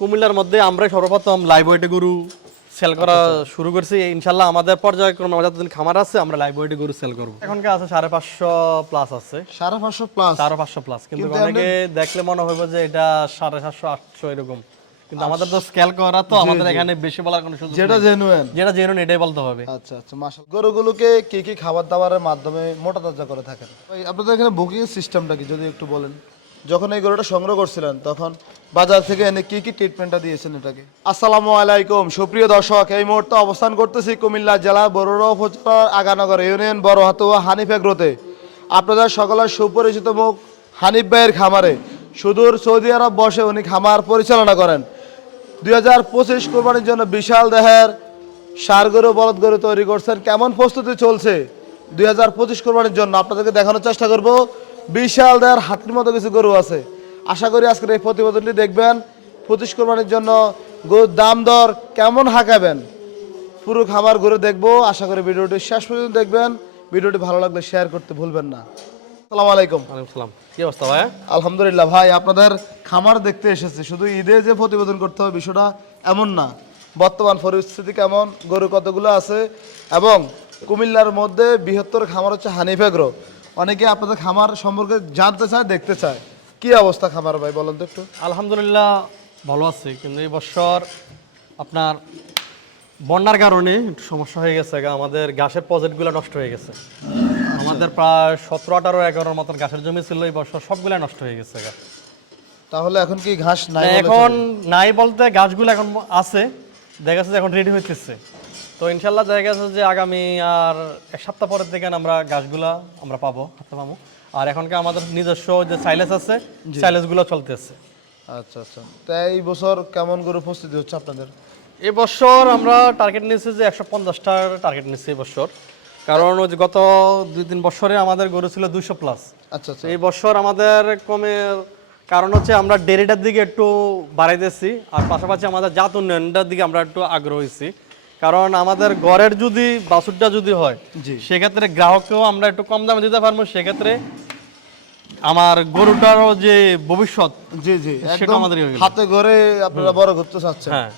কুমিল্লার মধ্যে আমরা সর্বপ্রথম লাইভ ওয়েটে গরু সেল করা শুরু করছি। ইনশাল্লাহ আমাদের পর্যায়ক্রমে আমাদের যতদিন খামার আছে আমরা লাইভ ওয়েটে গরু সেল করব। এখনকার আছে? সাড়ে পাঁচশো প্লাস আছে। সাড়ে পাঁচশো প্লাস চারো পাঁচশো প্লাস কিন্তু অনেকে দেখলে মনে হইব যে এটা সাড়ে সাতশো আটশো এরকম। কিন্তু আমাদের তো স্কেল করা তো আমাদের এখানে বেশি বলার কোনো সুযোগ যেটা জেনুয়েন যেটা জেনুন এটাই বলতে হবে। আচ্ছা আচ্ছা মাশাল গরুগুলোকে কি কি খাবার দাবারের মাধ্যমে মোটা তাজা করে থাকেন? আপনাদের এখানে বুকিং সিস্টেমটা কি? যদি একটু বলেন। যখন এই গরুটা সংগ্রহ করছিলেন, তখন বাজার থেকে এনে কি কি ট্রিটমেন্টটা দিয়েছেন এটাকে? আসসালামু আলাইকুম। সুপ্রিয় দর্শক, এই মুহূর্তে অবস্থান করতেছি কুমিল্লা জেলা বড়ুয়া উপজেলার আগানগর ইউনিয়ন বড় হাতুয়া হানিফ এগ্রোতে আপনাদের সকলের সুপরিচিত মুখ হানিফ ভাইয়ের খামারে। সুদূর সৌদি আরব বসে উনি খামার পরিচালনা করেন। দুই হাজার পঁচিশ কোরবানির জন্য বিশাল দেহের সার গরু, বলদ গরু তৈরি করছেন। কেমন প্রস্তুতি চলছে? দুই হাজার পঁচিশ কোরবানির জন্য আপনাদেরকে দেখানোর চেষ্টা করব। বিশাল দেহের হাতির মতো কিছু গরু আছে। আশা করি আজকের এই প্রতিবেদনটি দেখবেন। পঁচিশ কোরবানির জন্য গরুর দাম দর কেমন হাঁকাবেন? পুরো খামার ঘুরে দেখব। আশা করি ভিডিওটি শেষ পর্যন্ত দেখবেন। ভিডিওটি ভালো লাগলে শেয়ার করতে ভুলবেন না। আসসালামু আলাইকুম। সালাম কি অবস্থা ভাই আলহামদুলিল্লাহ ভাই আপনাদের খামার দেখতে এসেছে। শুধু ঈদে যে প্রতিবেদন করতে হবে বিষয়টা এমন না। বর্তমান পরিস্থিতি কেমন? গরু কতগুলো আছে? এবং কুমিল্লার মধ্যে বৃহত্তর খামার হচ্ছে হানিফ এগ্রো। অনেকে আপনাদের খামার সম্পর্কে জানতে চায় দেখতে চায়। কি অবস্থা খামার ভাই বলেন তো একটু? আলহামদুলিল্লাহ ভালো আছে। কিন্তু এই বছর আপনার বন্যার কারণে একটু সমস্যা হয়ে গেছে আমাদের ঘাসের প্রজেক্টগুলো নষ্ট হয়ে গেছে। আমাদের প্রায় সতেরো আঠারো এগারোর মতন ঘাসের জমি ছিল এই বছর সবগুলো নষ্ট হয়ে গেছে গা। তাহলে এখন কি ঘাস নাই এখন নাই বলতে গাছগুলো এখন আছে। দেখা যাচ্ছে এখন রেডি হইতেছে। তো ইনশাল্লাহ দেখা যাচ্ছে যে আগামী আর এক সপ্তাহ পরের থেকে আমরা গাছগুলা আমরা পাবো হাতে পাবো। আর এখনকার আমাদের নিজস্ব যে সাইলেস আছে সাইলেসগুলো চলতেছে। আচ্ছা আচ্ছা। তাই এই বছর কেমন গরু প্রস্তুতি হচ্ছে আপনাদের? এবছর আমরা টার্গেট নিয়েছি যে একশো পঞ্চাশটার টার্গেট নিয়েছি এবছর কারণ ওই যে গত দুই তিন বছরে আমাদের গরু ছিল দুইশো প্লাস আচ্ছা আচ্ছা। এই বছর আমাদের কমে কারণ হচ্ছে আমরা ডেরিটার দিকে একটু বাড়াই দিয়েছি আর পাশাপাশি আমাদের জাত উন্নয়নটার দিকে আমরা একটু আগ্রহ হয়েছি। কারণ আমাদের গড়ের যদি বাছুরটা যদি হয় সেক্ষেত্রে গ্রাহককেও আমরা একটু কম দামে দিতে পারব সেক্ষেত্রে আমার গরুটারও যে ভবিষ্যৎ জি জি সেটা গেল। হাতে ঘরে আপনারা বড় করতে চাচ্ছেন। হ্যাঁ।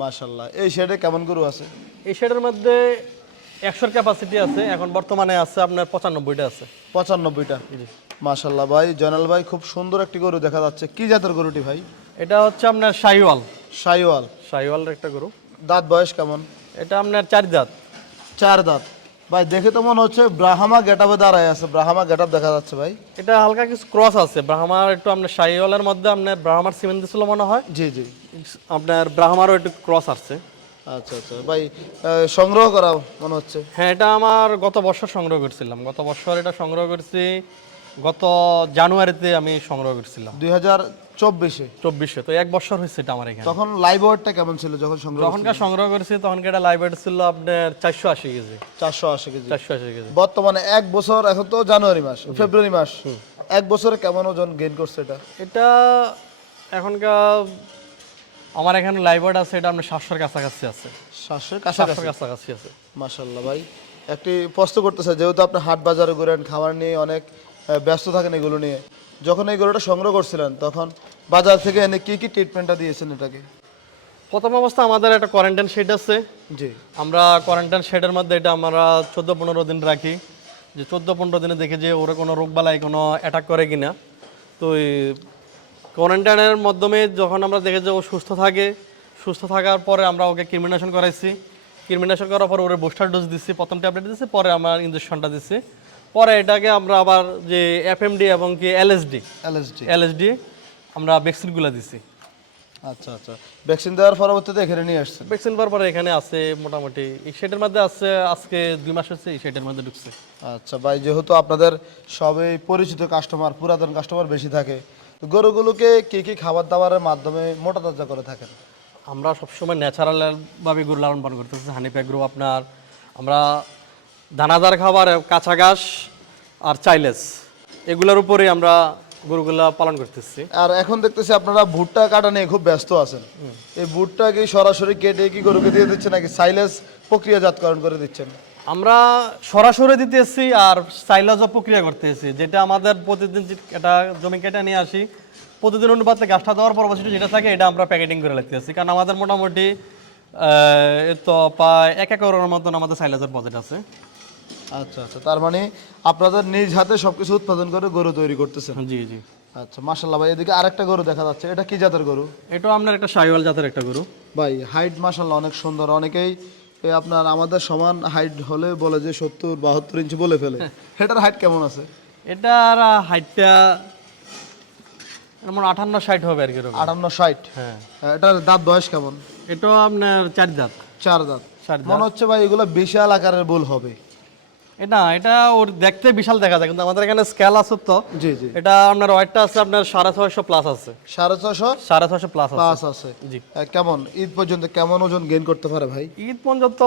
মাশাল্লাহ এই শেডে কেমন গরু আছে? এই শেডের মধ্যে একশোর ক্যাপাসিটি আছে এখন বর্তমানে আছে আপনার পঁচানব্বইটা আছে। পঁচানব্বইটা? মাশাল্লাহ ভাই জয়নাল ভাই খুব সুন্দর একটি গরু দেখা যাচ্ছে। কি জাতের গরুটি ভাই? এটা হচ্ছে আপনার শাহিওয়াল। সাইওয়াল শাহিওয়ালের একটা গরু। দাঁত বয়স কেমন? এটা আপনার চার দাঁত। চার দাঁত। ভাই দেখে তো মনে হচ্ছে ব্রাহ্মা গেটাপে দাঁড়ায় আছে। ব্রাহ্মা গেটাপ দেখা যাচ্ছে ভাই। এটা হালকা কিছু ক্রস আছে। ব্রাহ্মার একটু আপনার শাহিওয়ালের মধ্যে আপনার ব্রাহ্মার সিমেন্ট দিছিল মনে হয়। জি জি। আপনার ব্রাহ্মারও একটু ক্রস আসছে। আচ্ছা আচ্ছা। ভাই সংগ্রহ করা মনে হচ্ছে। হ্যাঁ এটা আমার গত বছর সংগ্রহ করছিলাম। গত বছর এটা সংগ্রহ করছি গত জানুয়ারিতে আমি সংগ্রহ করছিলাম। দুই হাজার চব্বিশে। চব্বিশে তো এক বছর হয়েছে এটা আমার এখানে। তখন লাইভ ওয়েটটা কেমন ছিল যখন সংগ্রহ যখনকার সংগ্রহ করেছি তখনকার এটা লাইভ ছিল আপনার চারশো আশি কেজি? চারশো আশি কেজি। চারশো আশি কেজি। বর্তমানে এক বছর এখন তো জানুয়ারি মাস ফেব্রুয়ারি মাস। এক বছরে কেমন ওজন গেইন করছে এটা? এটা এখনকার আমার এখানে লাইভ আছে এটা আপনার সাতশোর কাছাকাছি আছে। সাতশোর কাছাকাছি? কাছাকাছি আছে। মাশাল্লাহ ভাই। একটি প্রশ্ন করতেছে যেহেতু আপনি হাট বাজারে ঘুরেন খাবার নিয়ে অনেক ব্যস্ত থাকেন এগুলো নিয়ে যখন এই গরুটা সংগ্রহ করছিলেন তখন বাজার থেকে এনে কি কি ট্রিটমেন্টটা দিয়েছেন এটাকে? প্রথম অবস্থা আমাদের একটা কোয়ারেন্টাইন শেড আছে। জি। আমরা কোয়ারেন্টাইন শেডের মধ্যে এটা আমরা চোদ্দ পনেরো দিন রাখি। যে চোদ্দ পনেরো দিনে দেখে যে ওরা কোনো রোগ বালাই কোনো অ্যাটাক করে কিনা। তো কোয়ারেন্টাইনের মাধ্যমে যখন আমরা দেখে যে ও সুস্থ থাকে সুস্থ থাকার পরে আমরা ওকে ক্রিমিনেশন করাইছি। ক্রিমিনেশন করার পর ওরে বুস্টার ডোজ দিচ্ছি প্রথম ট্যাবলেট দিচ্ছি পরে আমার ইঞ্জেকশনটা দিচ্ছি পরে এটাকে আমরা আবার যে এফএমডি এবং কি এলএসডি এলএসডি এলএসডি আমরা ভ্যাকসিনগুলো দিছি। আচ্ছা আচ্ছা। ভ্যাকসিন দেওয়ার পরবর্তীতে এখানে নিয়ে আসছে ভ্যাকসিন পাওয়ার পরে এখানে আছে মোটামুটি এই শেডের মধ্যে আছে আজকে দুই মাস হচ্ছে এই শেডের মধ্যে ঢুকছে। আচ্ছা ভাই যেহেতু আপনাদের সবই পরিচিত কাস্টমার পুরাতন কাস্টমার বেশি থাকে তো গরুগুলোকে কি কি খাবার দাবারের মাধ্যমে মোটা তাজা করে থাকেন? আমরা সবসময় ন্যাচারাল ভাবে গরু লালন পালন করতেছি হানি প্যাগ্রো আপনার আমরা দানাদার খাবার কাঁচা ঘাস আর চাইলেস এগুলোর উপরে আমরা গরুগুলা পালন করতেছি। আর এখন দেখতেছি আপনারা ভুট্টা কাটা নিয়ে খুব ব্যস্ত আছেন। এই ভুট্টা কি সরাসরি কেটে কি গরুকে দিয়ে দিচ্ছেন নাকি সাইলেস প্রক্রিয়াজাতকরণ করে দিচ্ছেন? আমরা সরাসরি দিতেছি আর সাইলাজও প্রক্রিয়া করতেছি যেটা আমাদের প্রতিদিন এটা জমি কেটে নিয়ে আসি প্রতিদিন অনুপাতে গাছটা দেওয়ার পর পরবর্তী যেটা থাকে এটা আমরা প্যাকেটিং করে রাখতেছি। কারণ আমাদের মোটামুটি তো প্রায় এক একরের মতন আমাদের সাইলেজের বাজেট আছে। আচ্ছা আচ্ছা। তার মানে আপনাদের নিজ হাতে সবকিছু উৎপাদন করে গরু তৈরি করতেছেন? জি জি। আচ্ছা মাশাল্লাহ ভাই এদিকে আরেকটা গরু দেখা যাচ্ছে। এটা কি জাতের গরু? এটাও আপনার একটা সাইওয়াল জাতের একটা গরু। ভাই হাইট মাশাল্লাহ অনেক সুন্দর। অনেকেই আপনার আমাদের সমান হাইট হলে বলে যে সত্তর বাহাত্তর ইঞ্চি বলে ফেলে। এটার হাইট কেমন আছে? এটার হাইটটা এমন আটান্ন ষাট হবে আর কি। আটান্ন ষাট? হ্যাঁ। এটার দাঁত বয়স কেমন? এটাও আপনার চার দাঁত। চার দাঁত। মনে হচ্ছে ভাই এগুলো বিশাল আকারের বুল হবে। এটা এটা ওর দেখতে বিশাল দেখা যায় কিন্তু আমাদের এখানে স্কেল আছে তো। জি জি। এটা আপনার ওয়েটটা আছে আপনার সাড়ে ছয়শো প্লাস আছে। সাড়ে ছশো সাড়ে ছয়শো প্লাস আছে। প্লাস আছে। জি। কেমন? ঈদ পর্যন্ত কেমন ওজন গেইন করতে পারে ভাই? ঈদ পর্যন্ত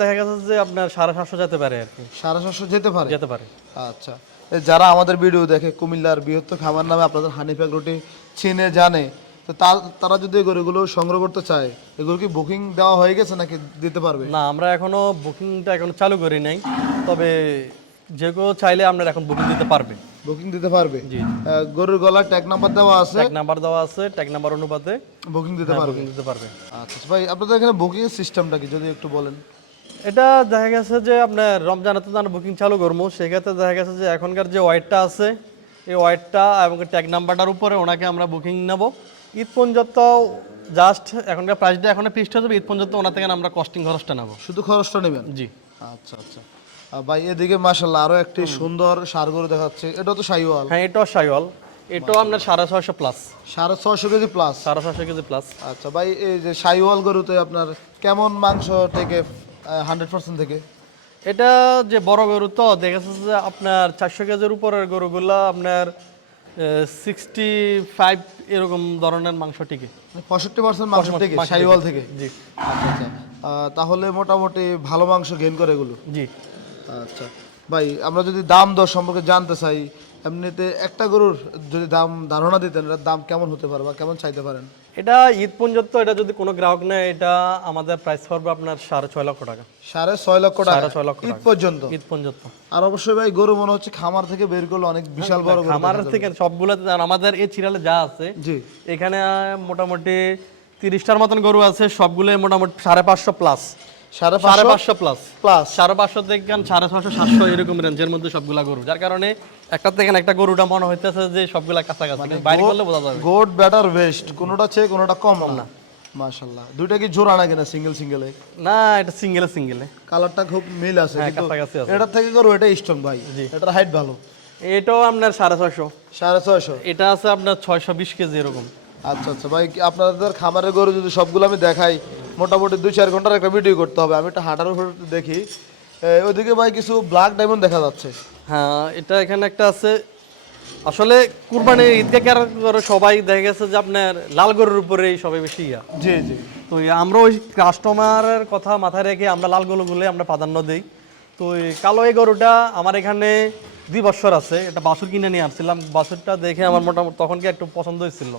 দেখা গেছে যে আপনার সাড়ে সাতশো যেতে পারে আর কি। সাড়ে ছশো যেতে পারে? যেতে পারে। আচ্ছা। যারা আমাদের ভিডিও দেখে কুমিল্লার বৃহত্তর খামার নামে আপনাদের হানিফ্যাক রুটি চিনে জানে তো তা- তারা যদি গরুগুলো সংগ্রহ করতে চায় এগুলো কি বুকিং দেওয়া হয়ে গেছে নাকি দিতে পারবে? না আমরা এখনও বুকিংটা এখনও চালু করি নাই তবে যে কেউ চাইলে আপনার এখন বুকিং দিতে পারবে। বুকিং দিতে পারবে? জি। গরুর গলার ট্যাগ নাম্বার দেওয়া আছে? ট্যাগ নাম্বার দেওয়া আছে ট্যাগ নাম্বার অনুপাতে বুকিং দিতে পারবে? বুকিং দিতে পারবে। আচ্ছা ভাই আপনাদের এখানে বুকিং সিস্টেমটা কি? যদি একটু বলেন। এটা দেখা গেছে যে আপনার রমজানে তো বুকিং চালু করব সেক্ষেত্রে দেখা গেছে যে এখনকার যে ওয়াইটটা আছে এই ওয়াইটটা এবং ট্যাগ নাম্বারটার উপরে ওনাকে আমরা বুকিং নেব। ঈদ পর্যন্ত জাস্ট এখনকার প্রাইসটা এখন ফিক্সড হয়ে যাবে ঈদ পর্যন্ত ওনার থেকে আমরা কস্টিং খরচটা নেব শুধু খরচটা নেবেন? জি। আচ্ছা আচ্ছা। ভাই এদিকে মাশাল্লাহ আরও একটি সুন্দর সার গরু দেখাচ্ছে। এটা তো সাইওয়াল। হ্যাঁ এটাও সাইওয়াল। এটাও আপনার সাড়ে ছয়শো প্লাস সাড়ে ছশো কেজি প্লাস সাড়ে ছয়শো কেজি প্লাস আচ্ছা ভাই এই যে সাইওয়াল গরুতে আপনার কেমন মাংস থেকে হান্ড্রেড পার্সেন্ট থেকে? এটা যে বড় গরু তো দেখেছে যে আপনার চারশো কেজির উপরের গরুগুলো আপনার সিক্সটি ফাইভ এরকম ধরনের মাংস টিকে। পঁয়ষট্টি পার্সেন্ট মাংস থেকে সাইওয়াল থেকে? জি। আচ্ছা আচ্ছা। তাহলে মোটামুটি ভালো মাংস গেইন করে এগুলো? জি। আচ্ছা। ভাই আমরা যদি দাম দর সম্পর্কে জানতে চাই এমনিতে একটা গরুর যদি দাম ধারণা দিতেন এটার দাম কেমন হতে পারে বা কেমন চাইতে পারেন? এটা ঈদ পর্যন্ত এটা যদি কোনো গ্রাহক নেয় এটা আমাদের প্রাইস পড়বে আপনার সাড়ে ছয় লক্ষ টাকা। সাড়ে ছয় লক্ষ টাকা? ছয় লক্ষ ঈদ পর্যন্ত? ঈদ পর্যন্ত। আর অবশ্যই ভাই গরু মনে হচ্ছে খামার থেকে বের করলে অনেক বিশাল বড় গরু আমার থেকে সবগুলোতে আর আমাদের এই চিরালে যা আছে জি। এখানে মোটামুটি তিরিশটার মতন গরু আছে সবগুলো মোটামুটি সাড়ে পাঁচশো প্লাস সাড়ে পাঁচশো প্লাস প্লাস সাড়ে পাঁচশো সাড়ে ছশো সাতশো এরকম রেঞ্জের মধ্যে সবগুলা গরু। যার কারণে একটা থেকে একটা গরুটা মনে হইতেছে যে সবগুলা কাছাকাছি। বাইরে করলে বোঝা যাবে। গোড ব্যাটার ওয়েস্ট কোনোটা চেয়ে কোনোটা কম না। দুইটা কি জোড়া না কিনা সিঙ্গেল সিঙ্গেলে না এটা সিঙ্গেলে সিঙ্গেলে কালারটা খুব মিল আছে হ্যাঁ থেকে গরু এটা স্ট্রং ভাই। এটার হাইট ভালো। এটাও আপনার সাড়ে ছয়শো। সাড়ে ছয়শো? এটা আছে আপনার ছয়শো বিশ কেজি এরকম। আচ্ছা আচ্ছা। ভাই আপনাদের খামারের গরু যদি সবগুলো আমি দেখাই মোটামুটি দুই চার ঘণ্টার একটা ভিডিও করতে হবে। আমি একটা হাঁটার উপর দেখি। ওইদিকে ভাই কিছু ব্ল্যাক ডায়মন্ড দেখা যাচ্ছে। হ্যাঁ এটা এখানে একটা আছে। আসলে কুরবানির ঈদকে কেয়ার করে সবাই দেখা গেছে যে আপনার লাল গরুর উপরেই সবাই বেশি ইয়া। জি জি। তো আমরা ওই কাস্টমারের কথা মাথায় রেখে আমরা লাল গরু গরুগুলো আমরা প্রাধান্য দিই। তো এই কালো এই গরুটা আমার এখানে দুই বছর আছে। এটা বাছুর কিনে নিয়ে আসছিলাম। বাছুরটা দেখে আমার মোটামুটি তখনকে একটু পছন্দ হয়েছিল।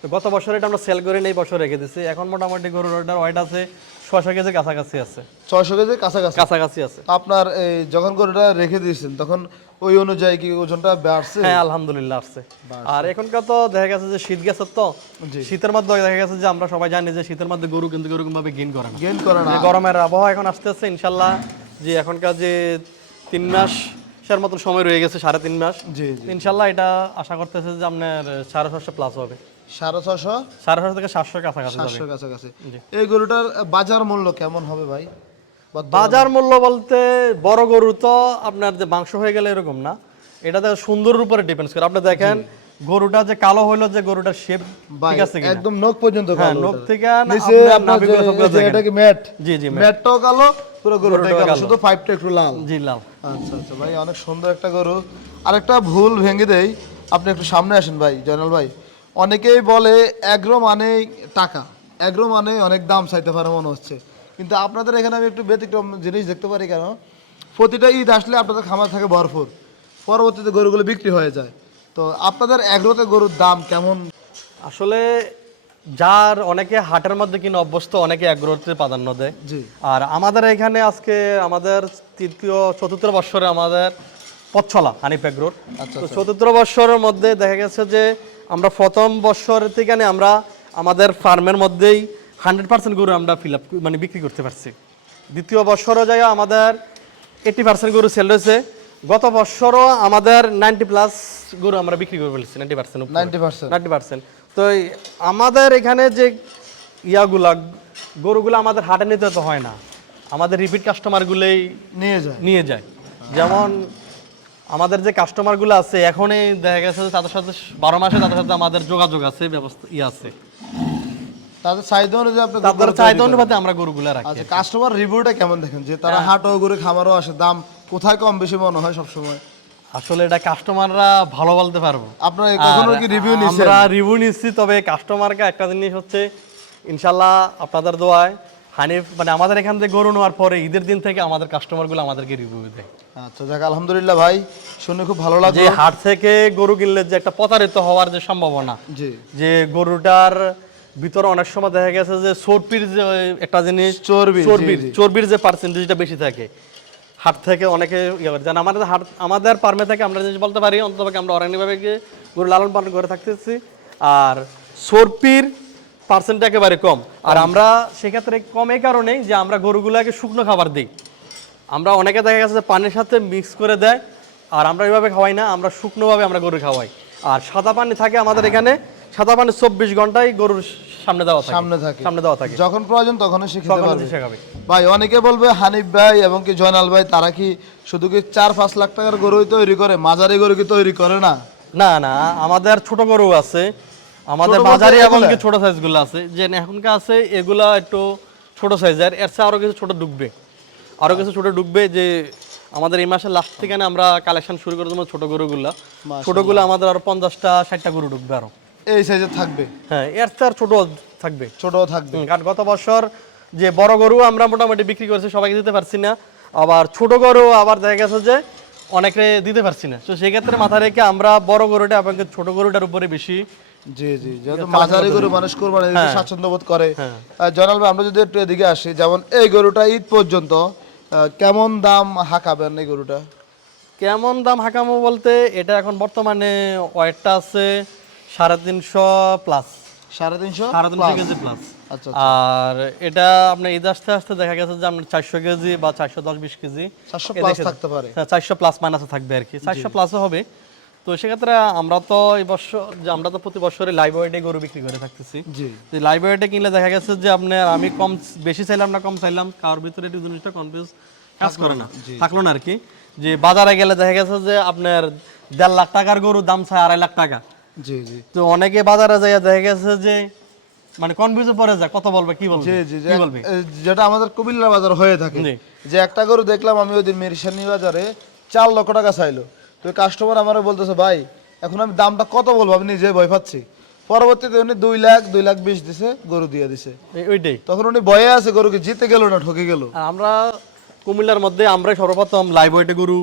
তো গত বছর এটা আমরা সেল করে নেই বছর রেখে দিছি। এখন মোটামুটি গরুর ওটার ওয়েট আছে ছশো কেজি কাছাকাছি আছে। ছয়শো কেজি কাছাকাছি? কাছাকাছি আছে। আপনার এই যখন গরুটা রেখে দিয়েছেন তখন ওই অনুযায়ী কি ওজনটা বাড়ছে? হ্যাঁ আলহামদুলিল্লাহ আসছে আর এখনকার তো দেখা গেছে যে শীত গেছে তো শীতের মধ্যে দেখা গেছে যে আমরা সবাই জানি যে শীতের মধ্যে গরু কিন্তু এরকম ভাবে গেইন করে না। গেইন করে না। গরমের আবহাওয়া এখন আসতেছে ইনশাল্লাহ যে এখনকার যে তিন মাসের মতো সময় রয়ে গেছে সাড়ে তিন মাস জি ইনশাল্লাহ এটা আশা করতেছে যে আপনার সাড়ে ছশো প্লাস হবে। সাড়ে ছশো সাড়ে ছশো থেকে সাতশো কাছাকাছি যাবে কাছাকাছি। এই গরুটার বাজার মূল্য কেমন হবে ভাই? বাজার মূল্য বলতে বড় গরু তো আপনার যে মাংস হয়ে গেলে এরকম না। এটা তো সুন্দরের উপরে ডিপেন্ডস করে। আপনি দেখেন গরুটা যে কালো হইল যে গরুটার শেপ ঠিক আছে একদম নখ পর্যন্ত হ্যাঁ কালো নখ থেকে নিচে। এটা কি ম্যাট? জি জি ম্যাটটাও কালো পুরো কালো। শুধু পাইপটা একটু লাল। জি লাল। আচ্ছা আচ্ছা ভাই অনেক সুন্দর একটা গরু। আরেকটা ভুল ভেঙে দেই। আপনি একটু সামনে আসেন ভাই জয়নাল ভাই। অনেকেই বলে অ্যাগ্রো মানে টাকা। অ্যাগ্রো মানে অনেক দাম চাইতে পারে মনে হচ্ছে। কিন্তু আপনাদের এখানে আমি একটু ব্যতিক্রম জিনিস দেখতে পারি কেন? প্রতিটা ঈদ আসলে আপনাদের খামার থাকে ভরপুর। পরবর্তীতে গরুগুলো বিক্রি হয়ে যায়। তো আপনাদের অ্যাগ্রোতে গরুর দাম কেমন? আসলে যার অনেকে হাটের মধ্যে কিনে অভ্যস্ত অনেকে অ্যাগ্রোতে প্রাধান্য দেয়। জি। আর আমাদের এখানে আজকে আমাদের তৃতীয় চতুর্থ বৎসরে আমাদের পথছলা হানিফ অ্যাগ্রোর আচ্ছা, তো চতুর্থ বৎসরের মধ্যে দেখা গেছে যে আমরা প্রথম বছর থেকে আমরা আমাদের ফার্মের মধ্যেই হান্ড্রেড পার্সেন্ট গরু আমরা ফিল আপ মানে বিক্রি করতে পারছি। দ্বিতীয় বছরও যাই আমাদের এইটি পার্সেন্ট গরু সেল হয়েছে গত বছরও আমাদের নাইনটি প্লাস গরু আমরা বিক্রি করে ফেলেছি নাইনটি পার্সেন্ট 90% নাইনটি পার্সেন্ট তো আমাদের এখানে যে ইয়াগুলা গরুগুলো আমাদের হাটে নিতে তো হয় না। আমাদের রিপিট কাস্টমারগুলোই নিয়ে যায়। নিয়ে যায়। যেমন আমাদের যে কাস্টমারগুলো আছে এখনই দেখা গেছে যে তাদের সাথে বারো মাসে তাদের সাথে আমাদের যোগাযোগ আছে ব্যবস্থা ই আছে। তাদের চাহিদা অনুযায়ী আপনি তাদের চাহিদা অনুপাতে আমরা গরুগুলো রাখি আচ্ছা কাস্টমার রিভিউটা কেমন দেখেন? যে তারা হাটও ঘুরে খামারও আসে দাম কোথায় কম বেশি মনে হয় সবসময়? আসলে এটা কাস্টমাররা ভালো বলতে পারব। আপনার কখনো কি রিভিউ নিছেন? আমরা রিভিউ নিচ্ছি তবে কাস্টমারকে একটা জিনিস হচ্ছে ইনশাল্লাহ আপনাদের দোয়ায় হানিফ মানে আমাদের এখান থেকে গরু নেওয়ার পরে ঈদের দিন থেকে আমাদের কাস্টমারগুলো আমাদেরকে রিভিউ দেয়। আচ্ছা যাক আলহামদুলিল্লাহ ভাই শুনে খুব ভালো যে হাট থেকে গরু কিনলে যে একটা প্রতারিত হওয়ার যে সম্ভাবনা যে গরুটার ভিতরে অনেক সময় দেখা গেছে যে চর্বির যে একটা জিনিস চর্বি, চর্বির চর্বির যে পার্সেন্টেজটা বেশি থাকে। হাট থেকে অনেকে ইয়ে করে যেন আমাদের হাট আমাদের ফার্মে থেকে আমরা জিনিস বলতে পারি অন্তত আমরা অরণ্যভাবে গিয়ে গরু লালন পালন করে থাকতেছি। আর চর্বির পার্সেন্ট একেবারে কম। আর আমরা সেক্ষেত্রে কম এই কারণেই যে আমরা গরুগুলোকে শুকনো খাবার দিই। আমরা অনেকে দেখা গেছে পানির সাথে মিক্স করে দেয় আর আমরা এইভাবে খাওয়াই না আমরা শুকনোভাবে আমরা গরু খাওয়াই। আর সাদা পানি থাকে আমাদের এখানে সাদা পানি চব্বিশ ঘন্টায় গরুর সামনে দেওয়া থাকে। সামনে থাকে। সামনে দেওয়া থাকে। যখন প্রয়োজন তখনই তখন পারবে। সে ভাই অনেকে বলবে হানিফ ভাই এবং কি জয়নাল ভাই তারা কি শুধু কি চার পাঁচ লাখ টাকার গরুই তৈরি করে মাঝারি গরু কি তৈরি করে না? না না আমাদের ছোট গরু আছে আমাদের বাজারে এবং এগুলা? কি ছোট সাইজগুলো আছে? যে এখনকার আছে এগুলা একটু ছোট সাইজের এর চেয়ে আরও কিছু ছোট ঢুকবে। আরও কিছু ছোট ঢুকবে যে আমাদের এই মাসের লাস্ট থেকে আমরা কালেকশন শুরু করে দেবো ছোট গরুগুলা। ছোটগুলো আমাদের আরও পঞ্চাশটা ষাটটা গরু ঢুকবে আরও। এই সাইজের থাকবে? হ্যাঁ এর চেয়ে ছোট থাকবে। ছোটও থাকবে। কারণ গত বছর যে বড় গরু আমরা মোটামুটি বিক্রি করছি সবাইকে দিতে পারছি না। আবার ছোট গরু আবার দেখা গেছে যে অনেকে দিতে পারছি না। তো সেই ক্ষেত্রে মাথা রেখে আমরা বড় গরুটা এবং ছোট গরুটার উপরে বেশি জি জি যেহেতু মাঝারি গরু মানুষ কোরবানি হ্যাঁ। দিতে স্বাচ্ছন্দ্য বোধ করে। জয়নাল ভাই আমরা যদি একটু এদিকে আসি যেমন এই গরুটা ঈদ পর্যন্ত কেমন দাম হাঁকাবেন এই গরুটা? কেমন দাম হাকামো বলতে এটা এখন বর্তমানে ওয়েটটা আছে সাড়ে তিনশো প্লাস সাড়ে তিনশো সাড়ে তিনশো কেজি প্লাস আচ্ছা আর এটা আপনার ঈদ আসতে আসতে দেখা গেছে যে আপনার চারশো কেজি বা চারশো দশ বিশ কেজি। চারশো প্লাস থাকতে পারে। হ্যাঁ চারশো প্লাস মাইনাসে থাকবে আর কি। চারশো প্লাসও হবে। তো সেক্ষেত্রে আমরা তো এই বছর যে আমরা তো প্রতি বছরে লাইভ ওয়েটে গরু বিক্রি করে থাকতেছি। জি। লাইভ ওয়েটে কিনলে দেখা গেছে যে আপনার আমি কম বেশি চাইলাম না কম চাইলাম। কার ভিতরে একটু জিনিসটা কনফিউজ কাজ করে না। থাকল না আর কি যে বাজারে গেলে দেখা গেছে যে আপনার দেড় লাখ টাকার গরু দাম চায় আড়াই লাখ টাকা। জি জি। তো অনেকে বাজারে যায় দেখা গেছে যে মানে কনফিউজে পড়ে যায় কত বলবে কি বলবে জি জি কি বলবে? যেটা আমাদের কুমিল্লা বাজার হয়ে থাকে। যে একটা গরু দেখলাম আমি ওই দিন মেরিসানি বাজারে চার লক্ষ টাকা চাইলো। তো কাস্টমার আমারও বলতেছে ভাই এখন আমি দামটা কত বলব? আমি নিজে ভয় পাচ্ছি। পরবর্তীতে উনি দুই লাখ দুই লাখ বিশ দিছে গরু দিয়ে দিছে। ওইটাই। তখন উনি ভয়ে আছে গরুকে জিতে গেল না ঠকে গেল। আমরা কুমিল্লার মধ্যে আমরাই সর্বপ্রথম লাইভ ওয়েটে গরু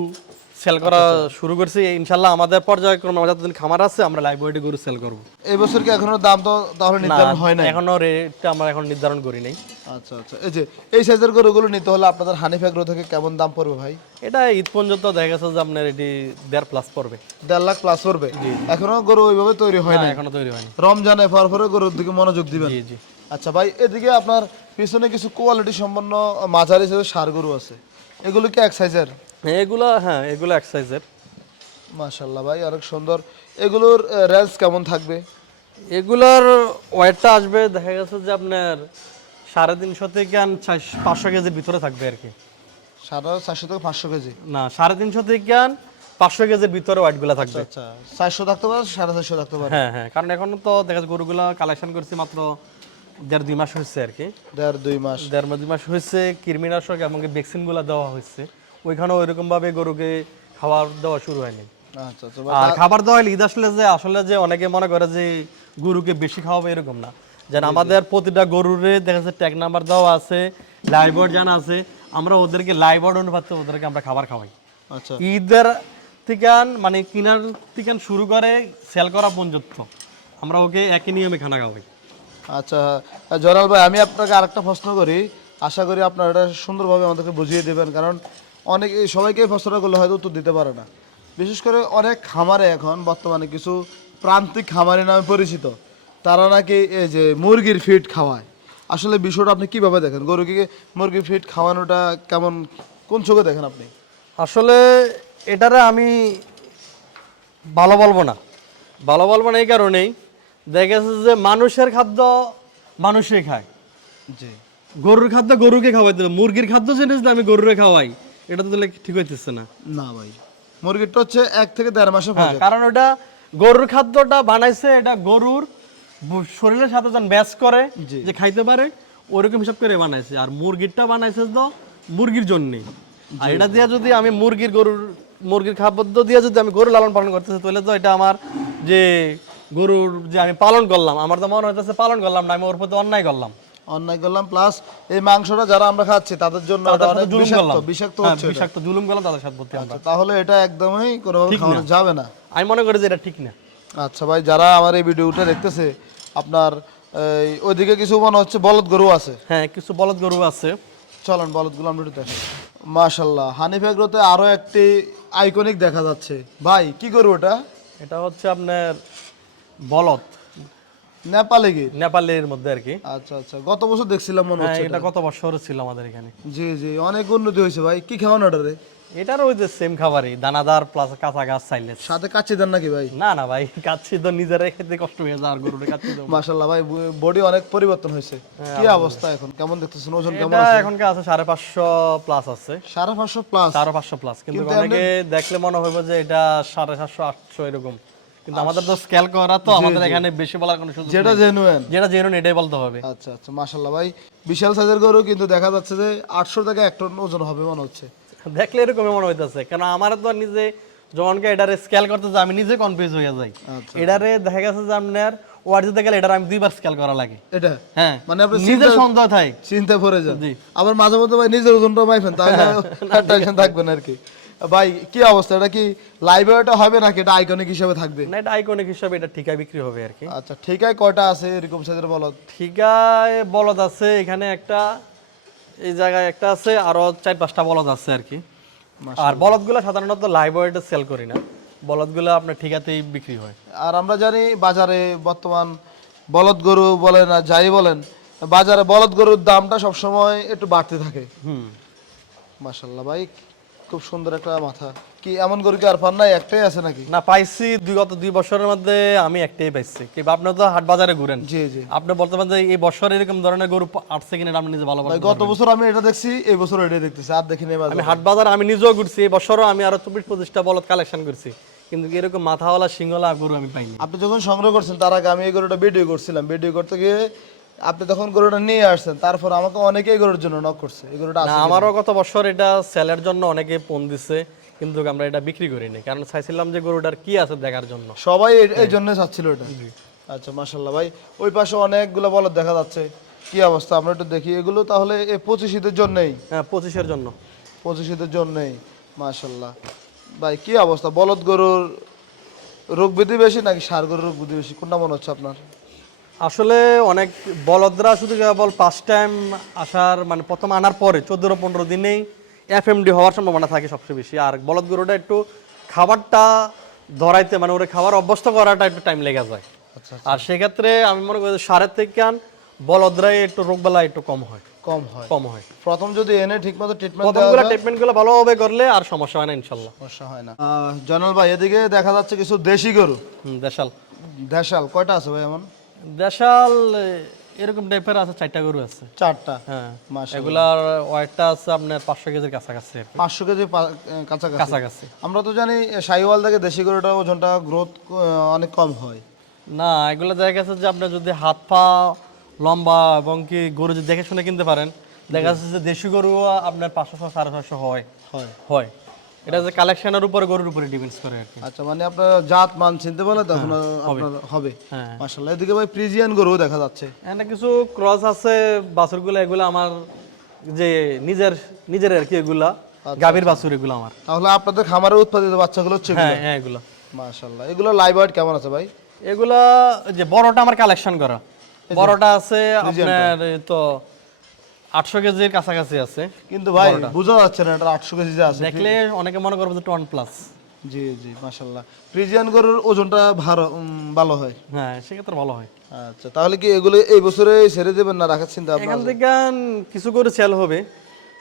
সেল করা শুরু করছি। ইনশাল্লাহ আমাদের পর্যায়ক্রমে আমাদের যতদিন খামার আছে আমরা লাইভ ওয়েটে গরু সেল করব। এই বছর কি এখনও দাম তো তাহলে নির্ধারণ হয় না এখনও রেটটা আমরা এখন নির্ধারণ করি নাই। আচ্ছা আচ্ছা। এই যে এই সাইজের গরুগুলো নিতে হলে আপনাদের হানিফ এগ্রো থেকে কেমন দাম পড়বে ভাই? এটা ঈদ পর্যন্ত দেখা গেছে যে আপনার এটি দেড় প্লাস পড়বে। দেড় লাখ প্লাস পড়বে? এখনও গরু ওইভাবে তৈরি হয় না এখনও তৈরি হয়নি। রমজানে পর পরে গরুর দিকে মনোযোগ দিবেন? জি জি। আচ্ছা ভাই এদিকে আপনার পিছনে কিছু কোয়ালিটি সম্পন্ন মাঝারি হিসেবে সার গরু আছে। এগুলো কি এক সাইজের এগুলো হ্যাঁ এগুলো এক সাইজের মাশাল্লাহ ভাই অনেক সুন্দর। এগুলোর রেঞ্জ কেমন থাকবে? এগুলোর ওয়েটটা আসবে দেখা গেছে যে আপনার সাড়ে তিনশো থেকে পাঁচশো কেজির ভিতরে থাকবে আর কি। সাড়ে চারশো থেকে পাঁচশো কেজি? না সাড়ে তিনশো থেকে পাঁচশো কেজির ভিতরে ওয়েটগুলো থাকবে। আচ্ছা চারশো থাকতে পারে সাড়ে চারশো থাকতে পারে? হ্যাঁ হ্যাঁ কারণ এখন তো দেখা যাচ্ছে গরুগুলো কালেকশন করছি মাত্র দেড় দুই মাস হয়েছে আর কি। দেড় দুই মাস। দেড় দুই মাস হয়েছে কৃমিনাশক এবং ভ্যাকসিনগুলো দেওয়া হয়েছে। ওইখানেও ওইরকম ভাবে গরুকে খাবার দেওয়া শুরু হয়নি। আচ্ছা আচ্ছা আর খাবার দেওয়া হলে ঈদ আসলে যে আসলে যে অনেকে মনে করে যে গরুকে বেশি খাওয়াবে এরকম না। যেন আমাদের প্রতিটা গরুরে দেখা যাচ্ছে ট্যাগ নাম্বার দেওয়া আছে লাইভবোর্ড জানা আছে আমরা ওদেরকে লাইভবোর্ড অনুপাতে ওদেরকে আমরা খাবার খাওয়াই। আচ্ছা। ঈদের থেকে মানে কিনার থেকে শুরু করে সেল করা পর্যন্ত আমরা ওকে একই নিয়মে খানা খাওয়াই। আচ্ছা জয়নাল ভাই আমি আপনাকে আরেকটা প্রশ্ন করি। আশা করি আপনারা এটা সুন্দরভাবে আমাদেরকে বুঝিয়ে দেবেন কারণ অনেক সবাইকে প্রশ্নটা করলে হয়তো উত্তর দিতে পারে না। বিশেষ করে অনেক খামারে এখন বর্তমানে কিছু প্রান্তিক খামারি নামে পরিচিত। তারা নাকি এই যে মুরগির ফিড খাওয়ায়। আসলে বিষয়টা আপনি কীভাবে দেখেন? গরুকে মুরগির ফিড খাওয়ানোটা কেমন কোন চোখে দেখেন আপনি? আসলে এটারে আমি ভালো বলব না। ভালো বলব না এই কারণেই। দেখা যাচ্ছে যে মানুষের খাদ্য মানুষই খায়। জি। গরুর খাদ্য গরুকে খাওয়াই হবে। মুরগির খাদ্য জিনিস না আমি গরুরে খাওয়াই। এটা তো তাহলে ঠিক হইতেছে না। না ভাই মুরগিরটা হচ্ছে এক থেকে দেড় মাসে হ্যাঁ কারণ ওটা গরুর খাদ্যটা বানাইছে এটা গরুর শরীরের সাথে যখন ব্যাস করে যে খাইতে পারে ওরকম হিসাব করে বানাইছে। আর মুরগিরটা বানাইছে তো মুরগির জন্যে। আর এটা দিয়ে যদি আমি মুরগির গরুর মুরগির খাদ্য দিয়ে যদি আমি গরু লালন পালন করতেছি তাহলে তো এটা আমার যে গরুর যে আমি পালন করলাম আমার তো মনে হইতেছে পালন করলাম না আমি ওর প্রতি অন্যায় করলাম। অন্যায় করলাম প্লাস এই মাংসটা যারা আমরা খাচ্ছি তাদের জন্য বিষাক্ত বিষাক্ত হ্যাঁ, হচ্ছে বিষাক্ত জুলুম করলাম তাদের সাথে আচ্ছা, তাহলে এটা একদমই কোনোভাবে খাওয়ানো যাবে না। আমি মনে করি যে এটা ঠিক না। আচ্ছা ভাই যারা আমার এই ভিডিওটা দেখতেছে আপনার ওইদিকে কিছু মনে হচ্ছে বলদ গরু আছে? হ্যাঁ কিছু বলদ গরু আছে। চলেন বলদগুলো আমরা একটু দেখি। মাশাল্লাহ হানিফ এগ্রোতে আরও একটি আইকনিক দেখা যাচ্ছে। ভাই কি গরু ওটা? এটা হচ্ছে আপনার বলদ। নেপালে গির নেপালের মধ্যে আর কি। আচ্ছা আচ্ছা। গত বছর দেখছিলাম মনে হ্যাঁ হচ্ছে এটা কত বছর ছিল আমাদের এখানে। জি জি। অনেক উন্নতি হয়েছে ভাই। কি খাওয়ানো ওটা রে এটার ওই যে সেম খাবারই দানাদার প্লাস কাঁচা গাছ চাইলে সাথে কাচ্চি দেন নাকি ভাই? না না ভাই কাচ্ছি তো নিজেরাই খেতে কষ্ট হয়ে যায় আর গরুটা কাচ্ছি ভাই বডি অনেক পরিবর্তন হয়েছে। কি অবস্থা এখন? কেমন দেখতেছেন? ওজন কেমন এটা এখনকার আছে সাড়ে পাঁচশো প্লাস আছে। সাড়ে পাঁচশো প্লাস সাড়ে পাঁচশো প্লাস কিন্তু অনেকে দেখলে মনে হইব যে এটা সাড়ে সাতশো আটশো এরকম। কিন্তু আমাদের তো স্কেল করা তো আমাদের এখানে বেশি বলার কোনো সুযোগ যেটা জেনুয়েন যেটা জেনুন এটাই বলতে হবে। আচ্ছা আচ্ছা মাশাল্লাহ ভাই। বিশাল সাইজের গরু কিন্তু দেখা যাচ্ছে যে আটশো থেকে এক টন ওজন হবে মনে হচ্ছে। দেখলে এরকমই মনে হইতেছে। আমার তো নিজে যখনকে এটারে স্কেল করতে আমি নিজে কনফিউজ হয়ে যাই। আচ্ছা। এটারে দেখা গেছে যে আপনার গেলে এটার আমি দুইবার স্কেল করা লাগে। এটা? হ্যাঁ। মানে আপনি নিজের সন্দেহ থাকে চিন্তা পড়ে জি। আবার মাঝে মধ্যে ভাই নিজের ওজনটা মাইফেন তাহলে থাকবেন আর কি। ভাই কি অবস্থা? এটা কি লাইভ এটা হবে নাকি? এটা আইকনিক হিসেবে থাকবে? না এটা আইকনিক হিসাবে এটা ঠিকায় বিক্রি হবে আর কি। আচ্ছা ঠিক আছে কয়টা আছে এরকম সাইজের বলদ? ঠিকায় বলদ আছে এখানে একটা এই জায়গায় একটা আছে আরও চার পাঁচটা বলদ আছে আর কি। আর বলদগুলো সাধারণত ওয়েটে সেল করি না। বলদগুলো আপনার ঠিকাতেই বিক্রি হয়। আর আমরা জানি বাজারে বর্তমান বলদ গরু বলেন আর যাই বলেন বাজারে বলদ গরুর দামটা সবসময় একটু বাড়তে থাকে। হুম। মাশাল্লাহ ভাই। খুব সুন্দর একটা মাথা। কি এমন গরু কি আর পান নাই? একটাই আছে নাকি? না পাইছি দুই গত দুই বছরের মধ্যে আমি একটাই পাইছি। কিন্তু আপনি তো হাট বাজারে ঘুরেন। জি জি। আপনি বলতে পারেন যে এই বছর এরকম ধরনের গরু আসছে কিনা আপনি নিজে ভালো বলতে গত বছর আমি এটা দেখছি এই বছর এটা দেখতেছি আর দেখি নেই আমি হাট বাজার আমি নিজেও ঘুরছি এই বছরও আমি আরও চব্বিশ পঁচিশটা বলদ কালেকশন করছি। কিন্তু এরকম মাথাওয়ালা সিংহলা গরু আমি পাইনি। আপনি যখন সংগ্রহ করছেন তার আগে আমি এই গরুটা ভিডিও করছিলাম। ভিডিও করতে গিয়ে আপনি তখন গরুটা নিয়ে আসছেন তারপর আমাকে অনেকে এই গরুর জন্য নক করছে। এই গরুটা না আমারও গত বছর এটা সেলের জন্য অনেকে ফোন দিছে কিন্তু আমরা এটা বিক্রি করিনি কারণ চাইছিলাম যে গরুটার কি আছে দেখার জন্য। সবাই এই- জন্য চাচ্ছিল এটা। আচ্ছা মাশাল্লাহ ভাই ওই পাশে অনেকগুলো বলদ দেখা যাচ্ছে। কি অবস্থা? আমরা একটু দেখি। এগুলো তাহলে এই পঁচিশ ঈদের জন্যই? হ্যাঁ পঁচিশের জন্য। পঁচিশ ঈদের জন্যই মাশাল্লাহ ভাই কি অবস্থা? বলদ গরুর রোগ বেশি নাকি সার গরুর রোগ বেশি? কোনটা মনে হচ্ছে আপনার? আসলে অনেক বলদরা শুধু কেবল পাঁচ টাইম আসার মানে প্রথম আনার পরে চোদ্দ পনেরো দিনেই এফএমডি হওয়ার সম্ভাবনা থাকে সবচেয়ে বেশি। আর বলদ গরুটা একটু খাবারটা ধরাইতে মানে ওরা খাবার অভ্যস্ত করাটা একটু টাইম লেগে যায়। আচ্ছা আর সেক্ষেত্রে আমি মনে করি সারের থেকে আন বলদরাই একটু রোগবেলা একটু কম হয়। কম হয়। কম হয়। প্রথম যদি এনে ঠিকমতো ট্রিটমেন্ট প্রথমগুলো ট্রিটমেন্টগুলো ভালোভাবে করলে আর সমস্যা হয় না ইনশাল্লাহ। সমস্যা হয় না। জনাল ভাই এদিকে দেখা যাচ্ছে কিছু দেশি গরু। দেশাল। দেশাল কয়টা আছে ভাই এমন? দেশাল এরকম টাইপের আছে চারটা গরু আছে। চারটা? হ্যাঁ। এগুলার ওয়েটটা আছে আপনার পাঁচশো কেজির কাছাকাছি পাঁচশো কেজি কাছাকাছি। কাছাকাছি। আমরা তো জানি সাইওয়াল থেকে দেশি গরুটা ওজনটা গ্রোথ অনেক কম হয়। না এগুলো দেখা গেছে যে আপনি যদি হাত পা লম্বা এবং কি গরু যদি দেখে শুনে কিনতে পারেন দেখা যাচ্ছে যে দেশি গরু আপনার পাঁচশো সাড়ে ছশো হয়। হয়। হয়। এটা যে কালেকশনের উপরে গরুর উপরে ডিপেন্ডস করে আর কি। আচ্ছা মানে আপনার জাত মান চিনতে পারলে তখন আপনার হবে। হ্যাঁ। মাশাল্লাহ এদিকে ভাই প্রিজিয়ান গরু দেখা যাচ্ছে। এখানে কিছু ক্রস আছে বাছুরগুলো এগুলো আমার যে নিজের নিজের আর কি এগুলা গাভীর বাছুর এগুলো আমার। তাহলে আপনাদের খামারে উৎপাদিত বাচ্চাগুলো হচ্ছে হ্যাঁ হ্যাঁ এগুলো। মাশাল্লাহ এগুলো লাইভ ওয়েট কেমন আছে ভাই? এগুলা যে বড়টা আমার কালেকশন করা। বড়টা আছে আপনার তো আটশো কেজির কাছাকাছি আছে। কিন্তু ভাই বোঝা যাচ্ছে না এটা আটশো কেজি আছে। দেখলে অনেকে মনে করবে যে ton plus. G G Friesian গরুর ওজনটা ভালো ভালো হয়? হ্যাঁ সেক্ষেত্রে ভালো হয়। আচ্ছা তাহলে কি এগুলো এই বছরে ছেড়ে দেবেন না? রাখার চিন্তা আপনার এখান থেকে কিছু করে সেল হবে।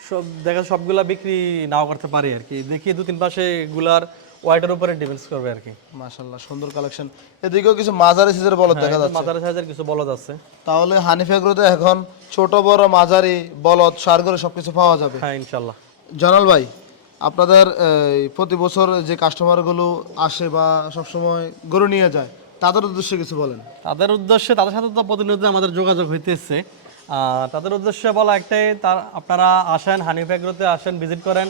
সব দেখা সবগুলা বিক্রি নাও করতে পারি আর কি। দেখি দু তিন পাশে এগুলার ওয়াইটের উপরে ডিপেন্ডস করবে আর কি। মাশাল্লাহ সুন্দর কালেকশন এদিকেও কিছু মাঝারি সিজের বলদ দেখা যাচ্ছে। মাথার সাইজের কিছু বলদ আছে। তাহলে হানিফ এগ্রোতে এখন ছোট বড় মাঝারি বলদ সার করে সবকিছু পাওয়া যাবে। হ্যাঁ ইনশাল্লাহ জানাল ভাই আপনাদের প্রতি বছর যে কাস্টমারগুলো আসে বা সবসময় গরু নিয়ে যায় তাদের উদ্দেশ্যে কিছু বলেন। তাদের উদ্দেশ্যে তাদের সাথে তো প্রতিনিয়ত আমাদের যোগাযোগ হইতেছে। আহ, তাদের উদ্দেশ্যে বলা একটাই তার আপনারা আসেন হানিফ এগ্রোতে আসেন ভিজিট করেন।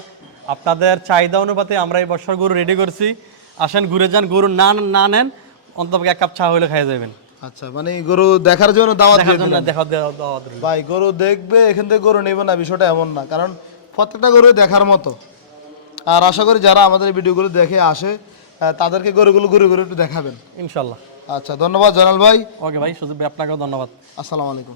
আপনাদের চাহিদা অনুপাতে আমরা এই বছর গরু রেডি করছি। আসেন ঘুরে যান গরু না না নেন অন্তত এক কাপ চা হইলে খাই যাবেন। আচ্ছা মানে গরু দেখার জন্য দাওয়াত দিয়ে দেখা দেওয়া দেওয়া ভাই গরু দেখবে এখান থেকে গরু নেবে না বিষয়টা এমন না। কারণ প্রত্যেকটা গরু দেখার মতো। আর আশা করি যারা আমাদের ভিডিওগুলো দেখে আসে তাদেরকে গরুগুলো ঘুরে ঘুরে একটু দেখাবেন। ইনশাল্লাহ। আচ্ছা ধন্যবাদ জানাল ভাই। ওকে ভাই সুযোগ আপনাকেও ধন্যবাদ। আসসালামু আলাইকুম।